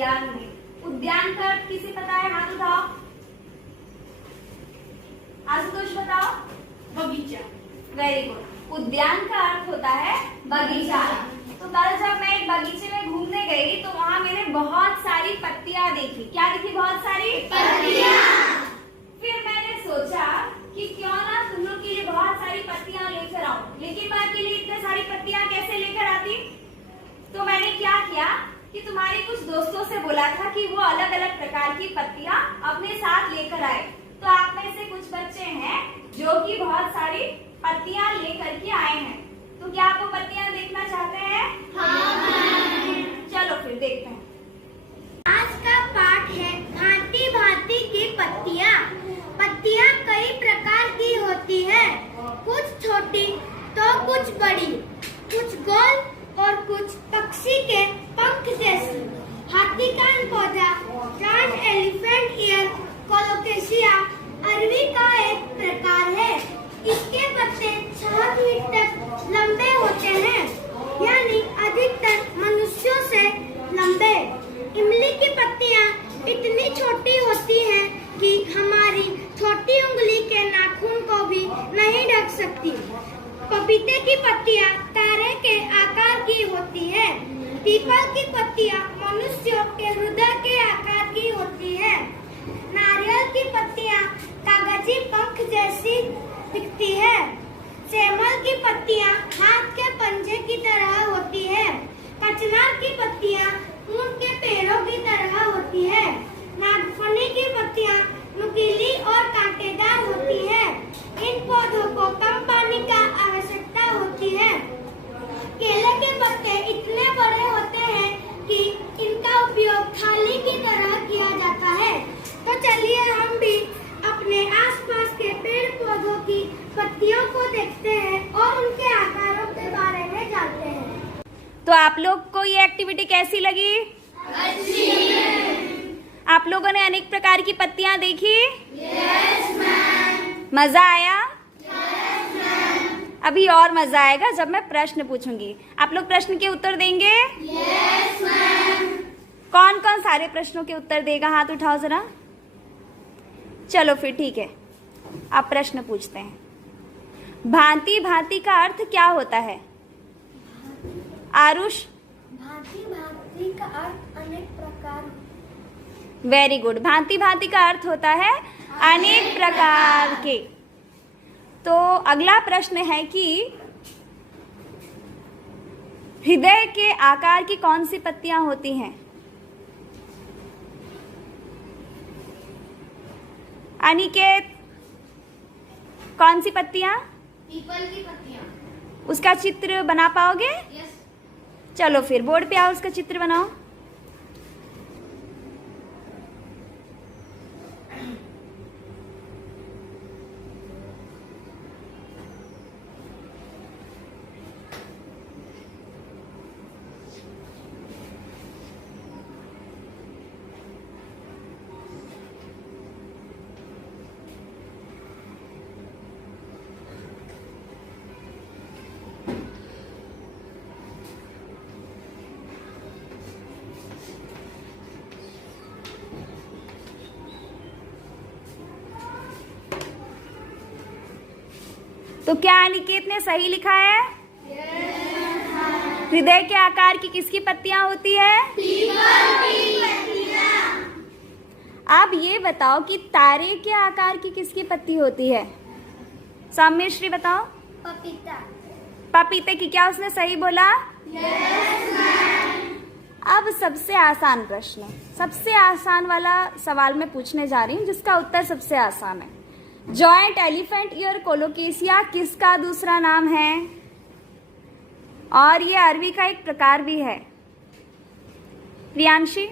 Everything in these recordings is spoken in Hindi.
उद्यान में। उद्यान का अर्थ किसे पता है? हाथ उठाओ। आशुतोष बताओ। बगीचा। Very good. उद्यान का अर्थ होता है बगीचा। तो कल जब मैं एक बगीचे में घूमने गई तो वहाँ मैंने बहुत सारी पत्तियां देखी। क्या देखी? बहुत सारी पत्तियां। फिर मैंने सोचा कि क्यों ना तुम लोग के लिए बहुत सारी पत्तियां लेकर आऊं। लेकिन मैं अकेले इतने सारी पत्तियां कैसे लेकर आती? तो मैंने क्या किया कि तुम्हारे कुछ दोस्तों से बोला था कि वो अलग अलग प्रकार की पत्तियां अपने साथ लेकर आए। तो आप में से कुछ बच्चे हैं जो कि बहुत सारी पत्तियां लेकर के आए हैं। तो क्या आप वो पत्तियां देखना चाहते हैं? हाँ। चलो फिर देखते हैं। आज का पाठ है भांति भांति की पत्तियां। पत्तियां कई प्रकार की होती है, कुछ छोटी तो कुछ बड़ी, कुछ गोल और कुछ पक्षी के पंख जैसी। हाथी कान पौधा जायंट एलिफेंट ईयर कोलोकेशिया अरवी का एक प्रकार है। इसके पत्ते 6 फीट तक लंबे होते हैं, यानी अधिकतर मनुष्यों से लंबे। इमली की पत्तियां इतनी छोटी होती हैं कि हमारी छोटी उंगली के नाखून को भी नहीं ढक सकती। पपीते की पत्तियां तारे के आकार की होती है। पीपल की पत्तियां मनुष्यों के हृदय के आकार की होती है। नारियल की पत्तियां कागजी पंख जैसी दिखती है। सेमल की पत्तियां हाथ के पंजे की तरह होती है। कचनार की पत्तियां ऊंट के पैरों की तरह होती है। नागफनी की पत्तियां नुकीली और कांटेदार होती है। इन पौधों को कम पानी का आवश्यकता होती है। केले के पत्ते इतने बड़े होते हैं कि इनका उपयोग थाली की तरह किया जाता है। तो चलिए हम भी अपने आसपास के पेड़ पौधों की पत्तियों को देखते हैं और उनके आकारों के बारे में जानते हैं। तो आप लोग को ये एक्टिविटी कैसी लगी? अच्छी। आप लोगों ने अनेक प्रकार की पत्तियां देखी? Yes ma'am. मजा आया? Yes ma'am. अभी और मजा आएगा जब मैं प्रश्न पूछूंगी। आप लोग प्रश्न के उत्तर देंगे? Yes ma'am. कौन कौन सारे प्रश्नों के उत्तर देगा? हाथ उठाओ जरा। चलो फिर ठीक है, आप प्रश्न पूछते हैं। भांति भांति का अर्थ क्या होता है? आरुष? भांति भांति का अर्थ अनेक प्रकार। Very good. भांति भांति का अर्थ होता है अनेक प्रकार के। तो अगला प्रश्न है कि हृदय के आकार की कौन सी पत्तियां होती हैं? अनिकेत, कौन सी पत्तियां? पीपल की पत्तियां। उसका चित्र बना पाओगे? यस। चलो फिर बोर्ड पे आओ, उसका चित्र बनाओ। तो क्या अनिकेत ने सही लिखा है? हृदय के आकार की किसकी पत्तियां होती है? पीपल की पत्तियां। आप ये बताओ कि तारे के आकार की किसकी पत्ती होती है? साम्यश्री बताओ। पपीता। पपीते की। क्या उसने सही बोला? Yes ma'am. अब सबसे आसान प्रश्न, सबसे आसान वाला सवाल मैं पूछने जा रही हूँ जिसका उत्तर सबसे आसान है। जॉइंट एलिफेंट ईयर कोलोकेशिया किसका दूसरा नाम है? और ये अरवी का एक प्रकार भी है। प्रियांशी?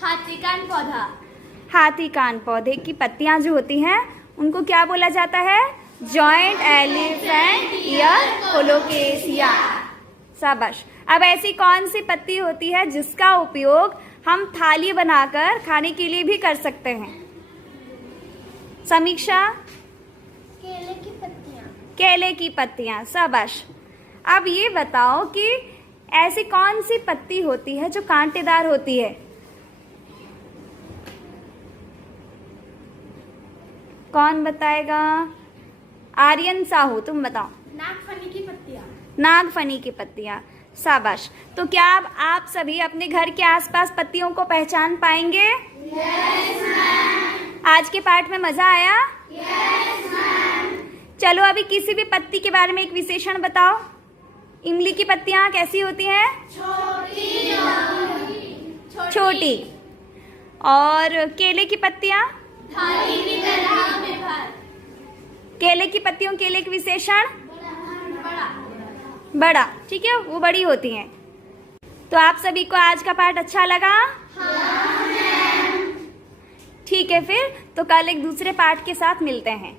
हाथी कान पौधा। हाथी कान पौधे की पत्तियां जो होती हैं उनको क्या बोला जाता है? Joint elephant year colocasia. शाबाश। अब ऐसी कौन सी पत्ती होती है जिसका उपयोग हम थाली बनाकर खाने के लिए भी कर सकते हैं? समीक्षा? केले की पत्तियां। केले की पत्तियां। शाबाश। अब ये बताओ कि ऐसी कौन सी पत्ती होती है जो कांटेदार होती है? कौन बताएगा? आर्यन साहू, तुम बताओ। नागफनी की पत्तियां। नागफनी की पत्तियां, शाबाश। तो क्या अब आप सभी अपने घर के आसपास पत्तियों को पहचान पाएंगे? आज के पाठ में मजा आया? चलो अभी किसी भी पत्ती के बारे में एक विशेषण बताओ। इमली की पत्तियां कैसी होती हैं? छोटी। और केले की पत्तियां? थाली की तरह में भर। केले की पत्तियों, केले के विशेषण? बड़ा। बड़ा, ठीक है, वो बड़ी होती हैं। तो आप सभी को आज का पाठ अच्छा लगा? ठीक है, फिर तो कल एक दूसरे पाठ के साथ मिलते हैं।